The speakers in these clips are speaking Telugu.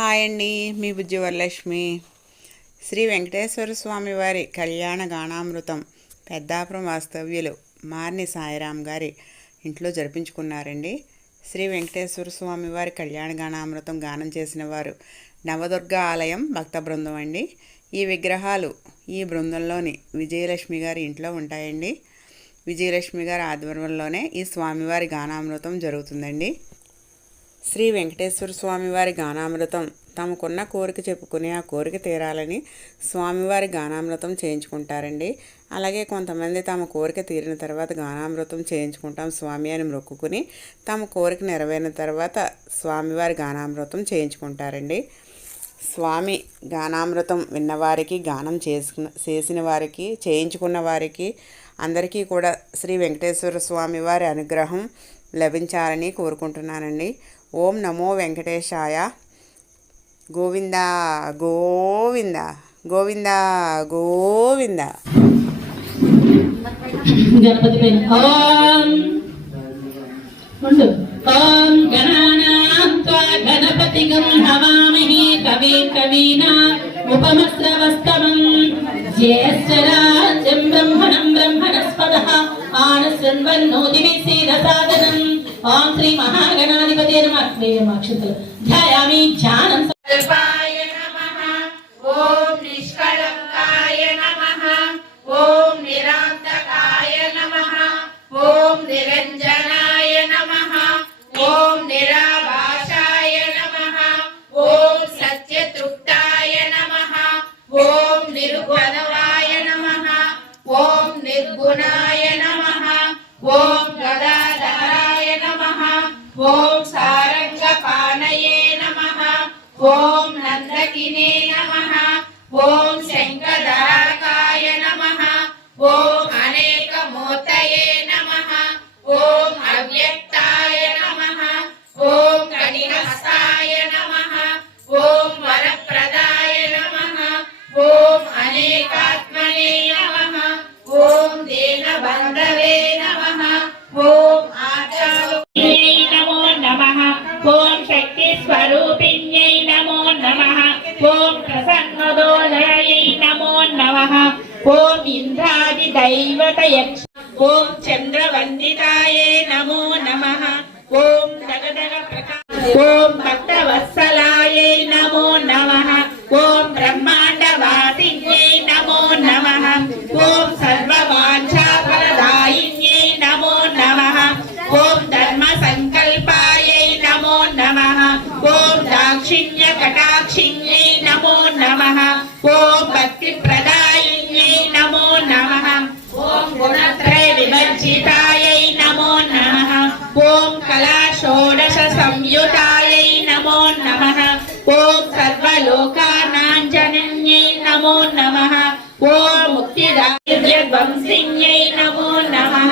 హాయ్ అండి మీ బుజ్జి వరలక్ష్మి శ్రీ వెంకటేశ్వర స్వామి వారి కళ్యాణ గానామృతం పెద్దాపురం వాస్తవ్యులు మార్ని సాయిరాం గారి ఇంట్లో జరిపించుకున్నారండి. శ్రీ వెంకటేశ్వర స్వామి వారి కళ్యాణ గానామృతం గానం చేసిన వారు నవదుర్గ ఆలయం భక్త బృందం అండి. ఈ విగ్రహాలు ఈ బృందంలోని విజయలక్ష్మి గారి ఇంట్లో ఉంటాయండి. విజయలక్ష్మి గారి ఆధ్వర్యంలోనే ఈ స్వామివారి గానామృతం జరుగుతుందండి. శ్రీ వెంకటేశ్వర స్వామివారి గానామృతం. తమకున్న కోరిక చెప్పుకుని ఆ కోరిక తీరాలని స్వామివారి గానామృతం చేయించుకుంటారండి. అలాగే కొంతమంది తమ కోరిక తీరిన తర్వాత గానామృతం చేయించుకుంటాం స్వామి అని మొక్కుకుని తమ కోరిక నెరవేరిన తర్వాత స్వామివారి గానామృతం చేయించుకుంటారండి. స్వామి గానామృతం విన్నవారికి గానం చేసుకున్న చేసిన వారికి చేయించుకున్న వారికి అందరికీ కూడా శ్రీ వెంకటేశ్వర స్వామి వారి అనుగ్రహం లభించాలని కోరుకుంటున్నానండి. ఓం నమో వెంకటేశాయ. గోవింద గోవింద గోవింద గోవింద. గణపతి గణపతిగం కవి కవీనా ఉపమస్రవస్తమం జ్యేష్ఠరాజ్యం బ్రహ్మణం బ్రహ్మణస్పదః ఆనశృణ్వన్నోదివి ఓం శ్రీ మహాగణాధిపతి నమః. వేదమాక్షతులు ధ్యాయామి ధ్యానం. ఓం నిష్కళంకాయ నమః. ఓం నిరాంతకాయ నమః. ఓం నిరంజనాయ నమః. ఓం నిరాభాషాయ నమః. ఓం సత్యతృప్తాయ నమః. ఓం నిర్గుణవాయ నమః. ఓం నిర్గుణాయ నమః. ఓం గదా ఓం సారంగ పానయే నమ. ఓం నందకినే ఓం ఇంద్రాది దైవత ఓం చంద్రవందితాయే నమో నమ. ఓం దగదగ ప్రకాశ ఓం ముక్తిదాయధ్వంసిన్యై నమో నమః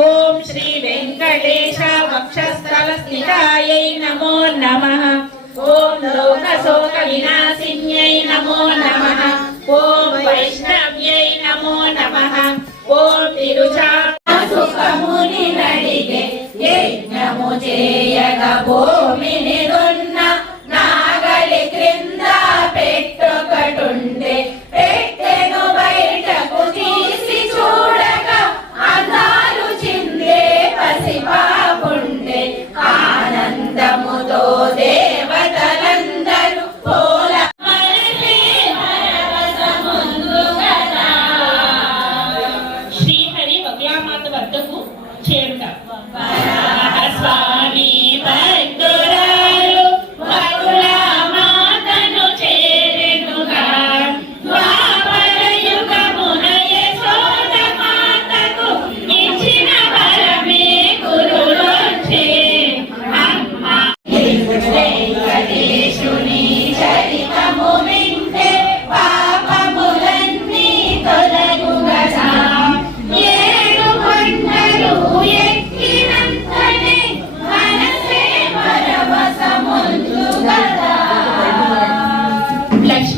ఓం శ్రీ వెంకటేశ వక్షస్థల స్థితాయై నమో నమః ఓం లోక శోక వినాశిన్యై చేరుట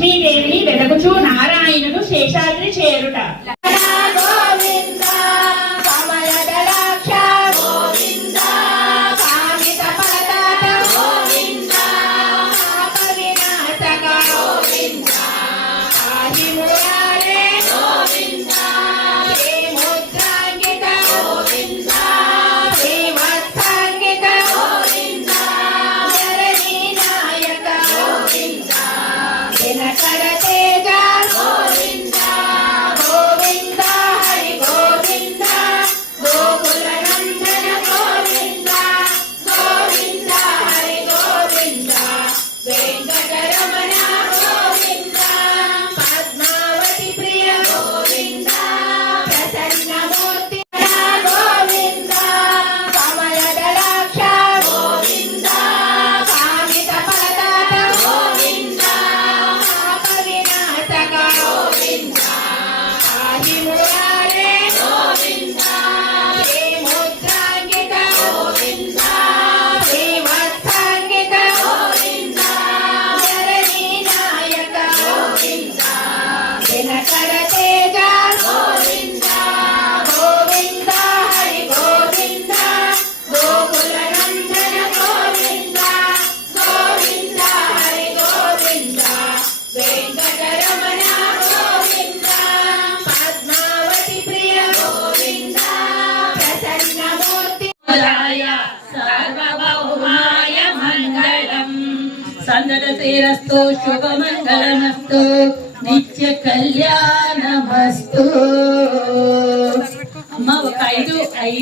లక్ష్మీదేవిని వెదకుచూ నారాయణుడు శేషాద్రి చేరుట. సందతేరస్తు శుభమంగళమస్తు నిత్య కళ్యాణమస్తు. అమ్మ ఒక ఐదు ఐదు.